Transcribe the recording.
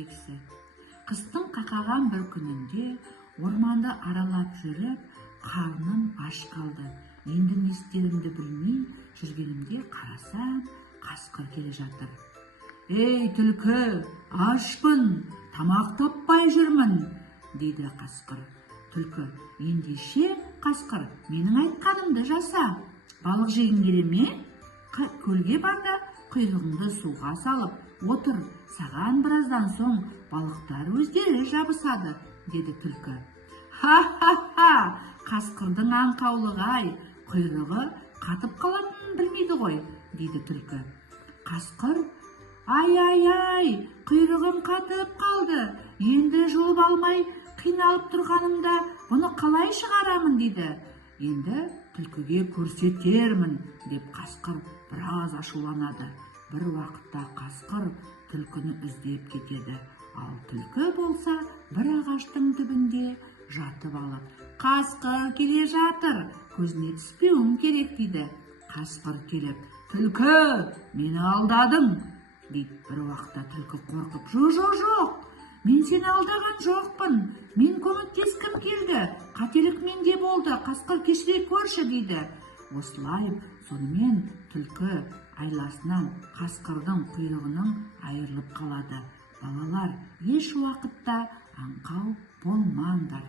ертегісі. Қыстың қақаған бір күнінде орманды аралап жүріп, қарным аш қалды. Енді не істерімді білмей жүргенімде қарасам, қасқыр келе жатыр. «Ей, түлкі, ашпын, тамақ таппай жүрмін», дейді қасқыр. Түлкі: «Ендеше, қасқыр, менің айтқанымды жаса. Балық жегің келе ме? Көлге бар да құйрығыңды суға салып отыр. Саған біраздан соң балықтар өздері жабысады», деді түлкі. «Ха-ха-ха! Қасқырдың аңқаулығы-ай, құйрығы қатып қалатынын білмейді ғой», дейді түлкі. Қасқыр: «Ай-ай-ай, құйрығым қатып қалды. Енді жұлып алмай қиналып тұрғанымда бұны қалай шығарамын», дейді. «Енді түлкіге көрсетермін», деп қасқыр біраз ашуланады. Бір уақытта қасқыр түлкіні іздеп кетеді. Ал түлкі болса бір ағаштың түбінде жатып алып: «Қасқыр келе жатыр, көзіне түспеуім керек», дейді. Қасқыр келіп: «Түлкі, мені алдадың», дейді. Бір уақытта түлкі қорқып: «Жоқ, мен сені алдаған жоқпын. Мен көмектескім келді. Қателік менде болды. Қасқыр, кешіре көрші», дейді. Осылай сонымен түлкі айласынан қасқырдың құйрығының айырылып қалады. Балалар, еш уақытта аңқау болмаңдар.